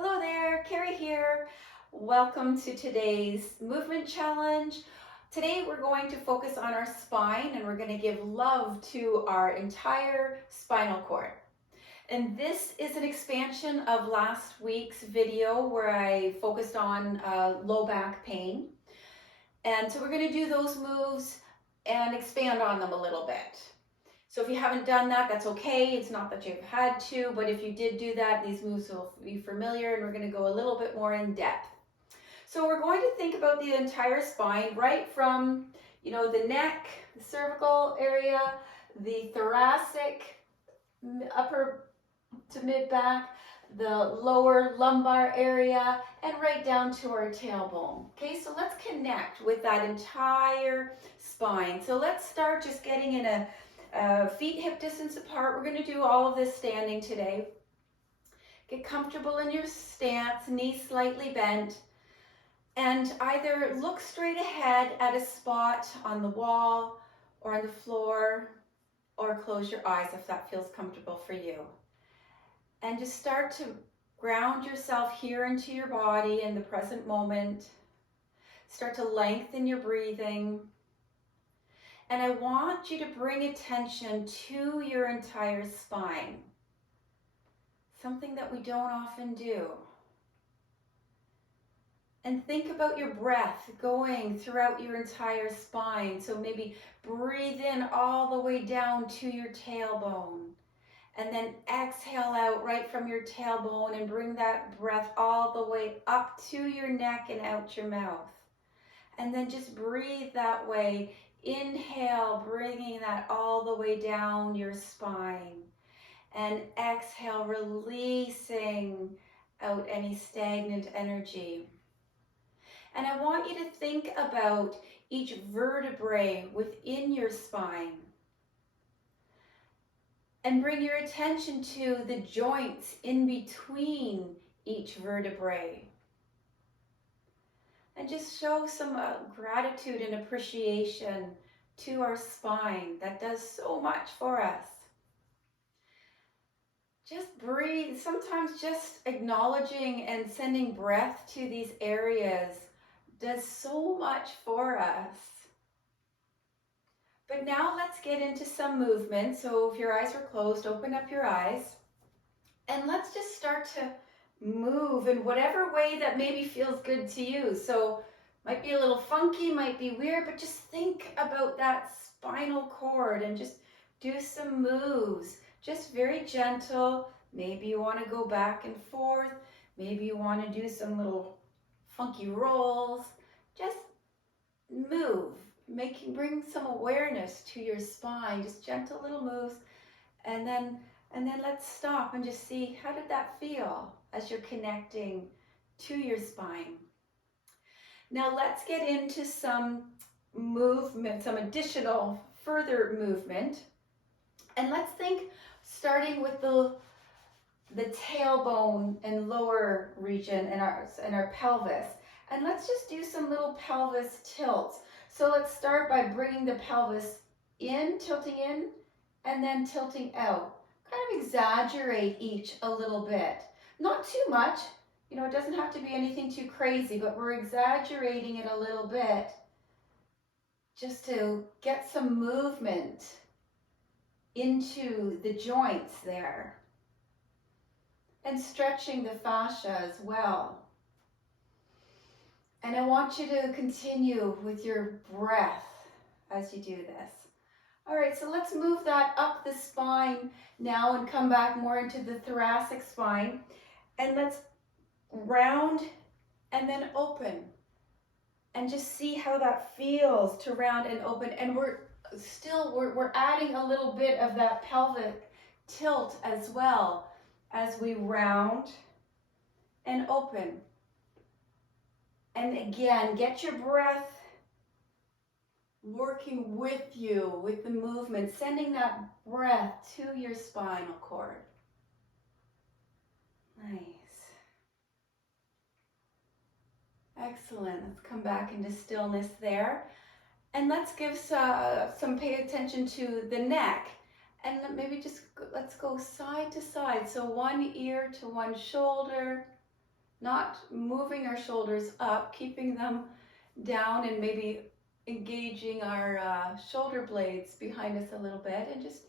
Hello there, Carrie here. Welcome to today's movement challenge. Today we're going to focus on our spine and we're going to give love to our entire spinal cord. And this is an expansion of last week's video where I focused on low back pain. And so we're going to do those moves and expand on them a little bit. So if you haven't done that, that's okay. It's not that you've had to, but if you did do that, these moves will be familiar and we're going to go a little bit more in depth. So we're going to think about the entire spine, right from, the neck, the cervical area, the thoracic, upper to mid back, the lower lumbar area, and right down to our tailbone. Okay, so let's connect with that entire spine. So let's start just getting in a feet hip distance apart. We're going to do all of this standing today. Get comfortable in your stance, knees slightly bent, and either look straight ahead at a spot on the wall or on the floor, or close your eyes if that feels comfortable for you. And just start to ground yourself here into your body in the present moment. Start to lengthen your breathing. And I want you to bring attention to your entire spine, something that we don't often do. And think about your breath going throughout your entire spine. So maybe breathe in all the way down to your tailbone. And then exhale out right from your tailbone and bring that breath all the way up to your neck and out your mouth. And then just breathe that way. Inhale, bringing that all the way down your spine. And exhale, releasing out any stagnant energy. And I want you to think about each vertebrae within your spine. And bring your attention to the joints in between each vertebrae. And just show some gratitude and appreciation to our spine that does so much for us. Just breathe. Sometimes just acknowledging and sending breath to these areas does so much for us. But now let's get into some movement. So if your eyes are closed, open up your eyes. And let's just start to move in whatever way that maybe feels good to you. So might be a little funky, might be weird, but just think about that spinal cord and just do some moves. Just very gentle. Maybe you want to go back and forth. Maybe you want to do some little funky rolls. Just move. Bring some awareness to your spine. Just gentle little moves. And then let's stop and just see, how did that feel as you're connecting to your spine? Now let's get into some movement, some additional further movement. And let's think, starting with the tailbone and lower region and our pelvis. And let's just do some little pelvis tilts. So let's start by bringing the pelvis in, tilting in, and then tilting out. Kind of exaggerate each a little bit. Not too much. It doesn't have to be anything too crazy, but we're exaggerating it a little bit just to get some movement into the joints there. And stretching the fascia as well. And I want you to continue with your breath as you do this. All right, so let's move that up the spine now and come back more into the thoracic spine. And let's round and then open. And just see how that feels to round and open. And we're adding a little bit of that pelvic tilt as well as we round and open. And again, get your breath working with you, with the movement, sending that breath to your spinal cord. Nice. Excellent. Let's come back into stillness there. And let's give some pay attention to the neck. And maybe let's go side to side. So one ear to one shoulder, not moving our shoulders up, keeping them down and maybe engaging our shoulder blades behind us a little bit, and just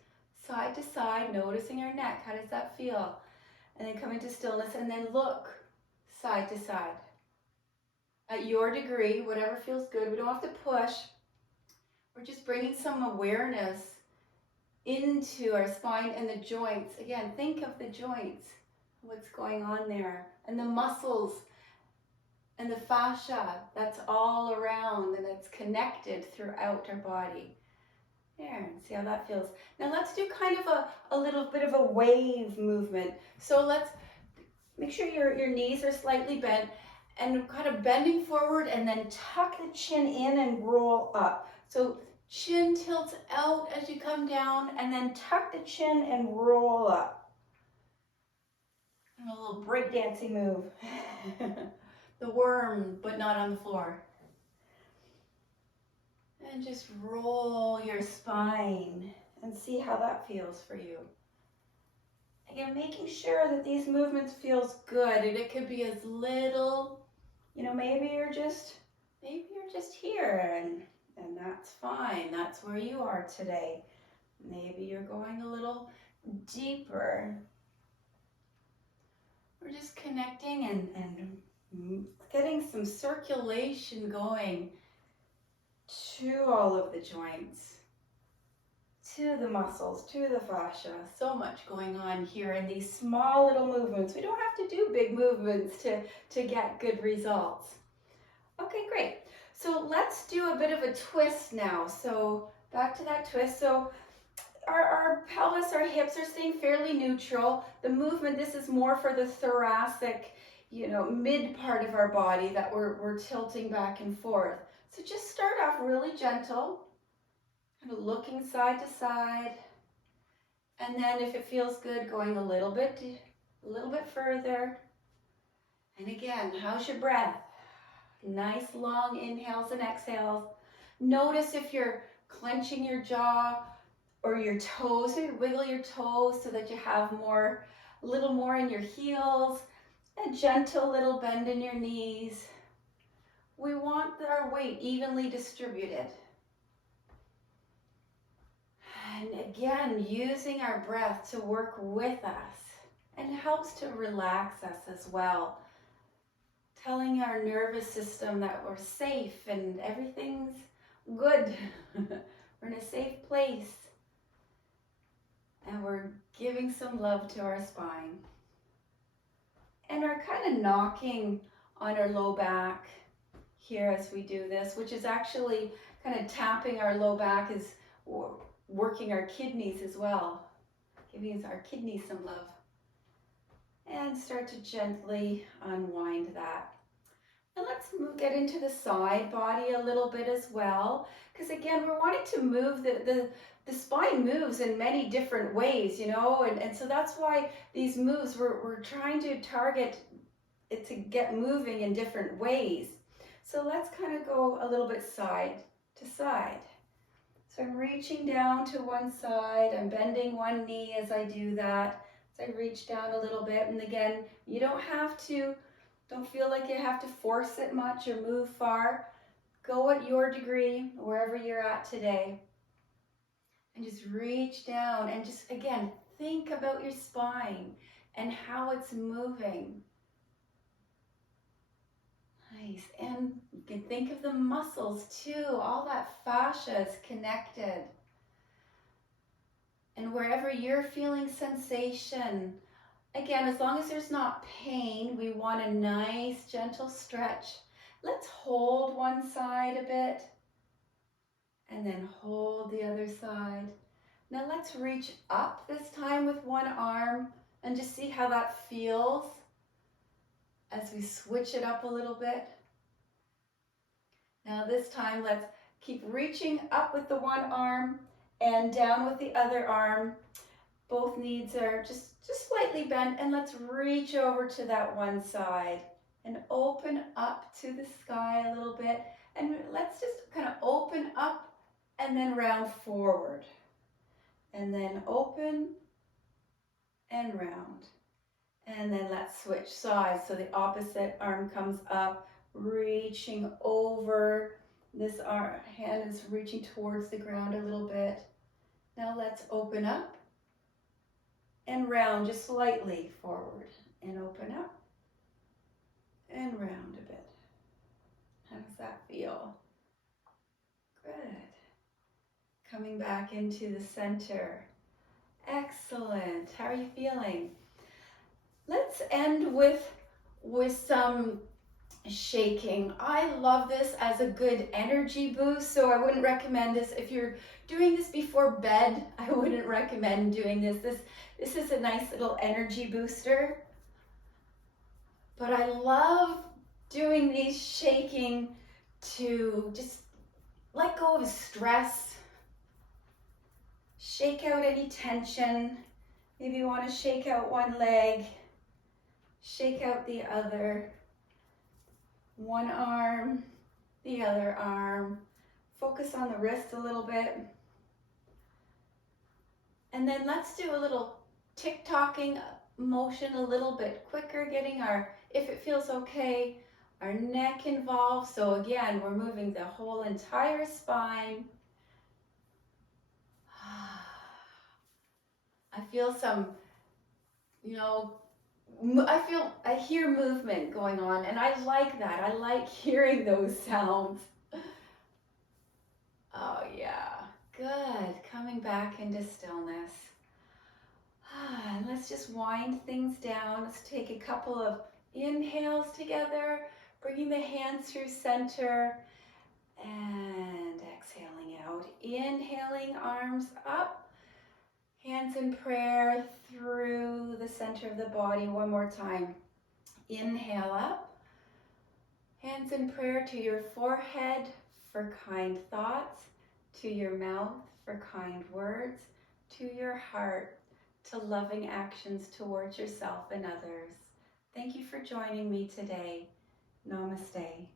side to side, noticing our neck. How does that feel? And then come into stillness and then look side to side. At your degree, whatever feels good. We don't have to push. We're just bringing some awareness into our spine and the joints. Again, think of the joints, what's going on there, and the muscles and the fascia that's all around and it's connected throughout our body. There, and see how that feels. Now let's do kind of a little bit of a wave movement. So let's make sure your knees are slightly bent and kind of bending forward, and then tuck the chin in and roll up. So chin tilts out as you come down, and then tuck the chin and roll up. And a little breakdancing move. The worm, but not on the floor. And just roll your spine and see how that feels for you. Again, making sure that these movements feels good, and it could be as little, maybe you're just here, and that's fine. That's where you are today. Maybe you're going a little deeper. We're just connecting and getting some circulation going to all of the joints, to the muscles, to the fascia. So much going on here in these small little movements. We don't have to do big movements to get good results. Okay, great. So let's do a bit of a twist now. So back to that twist. So our pelvis, our hips are staying fairly neutral. The movement, this is more for the thoracic, mid part of our body that we're tilting back and forth. So just start off really gentle, kind of looking side to side. And then if it feels good, going a little bit further. And again, how's your breath? Nice long inhales and exhales. Notice if you're clenching your jaw or your toes. So you wiggle your toes so that you have a little more in your heels. A gentle little bend in your knees. We want our weight evenly distributed. And again, using our breath to work with us, and helps to relax us as well. Telling our nervous system that we're safe and everything's good. We're in a safe place. And we're giving some love to our spine. And we're kind of knocking on our low back here as we do this, which is actually kind of tapping our low back, is working our kidneys as well, giving our kidneys some love. And start to gently unwind that. And let's get into the side body a little bit as well, because again, we're wanting to move the spine moves in many different ways, and so that's why these moves, we're trying to target it to get moving in different ways. So let's kind of go a little bit side to side. So I'm reaching down to one side, I'm bending one knee as I do that. So I reach down a little bit, and again, you don't feel like you have to force it much or move far. Go at your degree, wherever you're at today. And just reach down and just, again, think about your spine and how it's moving. Nice. And you can think of the muscles too. All that fascia is connected. And wherever you're feeling sensation, again, as long as there's not pain, we want a nice gentle stretch. Let's hold one side a bit and then hold the other side. Now let's reach up this time with one arm and just see how that feels as we switch it up a little bit. Now this time let's keep reaching up with the one arm and down with the other arm. Both knees are just slightly bent, and let's reach over to that one side and open up to the sky a little bit. And let's just kind of open up and then round forward. And then open and round. And And then let's switch sides. So the opposite arm comes up, reaching over. This hand is reaching towards the ground a little bit. Now let's open up and round just slightly forward. And open up and round a bit. How does that feel? Good. Coming back into the center. Excellent. How are you feeling? Let's end with some shaking. I love this as a good energy boost, so I wouldn't recommend this if you're doing this before bed. I wouldn't recommend doing this. This is a nice little energy booster. But I love doing these shaking to just let go of stress, shake out any tension. Maybe you want to shake out one leg, shake out the other, one arm, the other arm. Focus on the wrist a little bit. And then let's do a little tick-tocking motion a little bit quicker, getting our, if it feels okay, our neck involved. So again, we're moving the whole entire spine. I feel some, I hear movement going on, and I like that. I like hearing those sounds. Oh yeah, good. Coming back into stillness. And let's just wind things down. Let's take a couple of inhales together, bringing the hands through center and exhaling out. Inhaling, arms up, hands in prayer through the center of the body. One more time. Inhale up, hands in prayer to your forehead for kind thoughts, to your mouth for kind words, to your heart to loving actions towards yourself and others. Thank you for joining me today. Namaste.